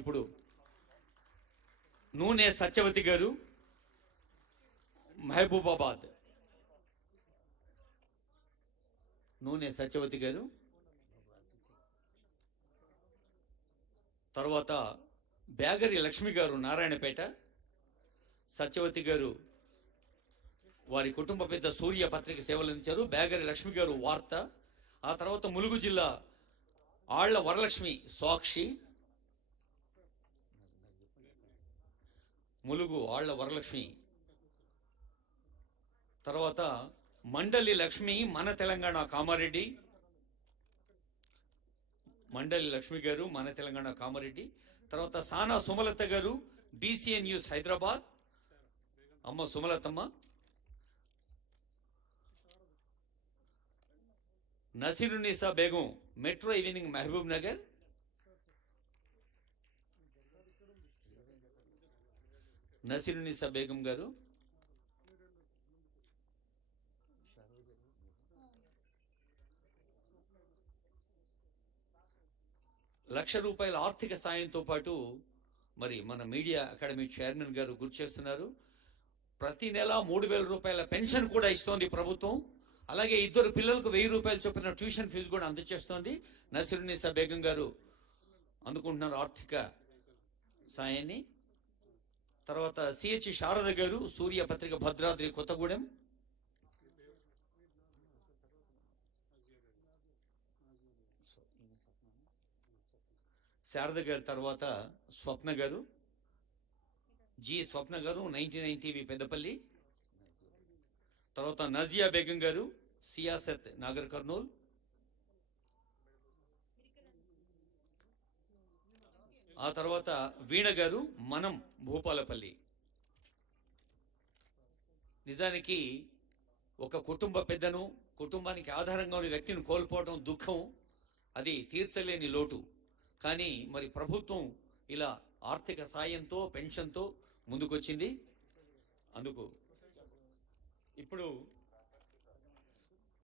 ఇప్పుడు నూనె సత్యవతి గారు మహబూబాబాద్, నూనె సత్యవతి గారు, తర్వాత బ్యాగరి లక్ష్మి గారు నారాయణపేట, సత్యవతి గారు వారి కుటుంబ పెద్ద సూర్య పత్రిక సేవలు అందించారు, బ్యాగరి లక్ష్మి గారు వార్త, ఆ తర్వాత ములుగు జిల్లా ఆళ్ల వరలక్ష్మి సాక్షి, ములుగు ఆళ్ల వరలక్ష్మి, తర్వాత మండలి లక్ష్మి మన తెలంగాణ కామారెడ్డి, మండలి లక్ష్మి గారు మన తెలంగాణ కామారెడ్డి, తర్వాత సానా సుమలత గారు DCA న్యూస్ హైదరాబాద్, అమ్మ సుమలతమ్మ, నసీరునిసా బేగం మెట్రో ఈవినింగ్ మహబూబ్ నగర్, నసీరునిసా బేగం గారు, ₹1,00,000 ఆర్థిక సాయంతో పాటు మరి మన మీడియా అకాడమీ చైర్మన్ గారు గుర్తు చేస్తున్నారు, ప్రతి నెల ₹3,000 పెన్షన్ కూడా ఇస్తోంది ప్రభుత్వం. అలాగే 2 పిల్లలకు ₹1,000 చొప్పున ట్యూషన్ ఫీజు కూడా అందజేస్తోంది. నసీరునిసా బేగం గారు అందుకుంటున్నారు ఆర్థిక సాయాన్ని. తర్వాత CH శారద గారు సూర్య పత్రిక భద్రాద్రి కొత్తగూడెం, శారద గారు, తర్వాత స్వప్న గారు, స్వప్న గారు 99 TV పెద్దపల్లి, తర్వాత నజియా బేగం గారు సియాసత్ నాగర్ కర్నూల్, ఆ తర్వాత వీణ గారు మనం భూపాలపల్లి. నిజానికి ఒక కుటుంబ పెద్దను, కుటుంబానికి ఆధారంగా ఉన్న వ్యక్తిని కోల్పోవడం దుఃఖం, అది తీర్చలేని లోటు. కానీ మరి ప్రభుత్వం ఇలా ఆర్థిక సాయంతో పెన్షన్తో ముందుకొచ్చింది. అందుకు ఇప్పుడు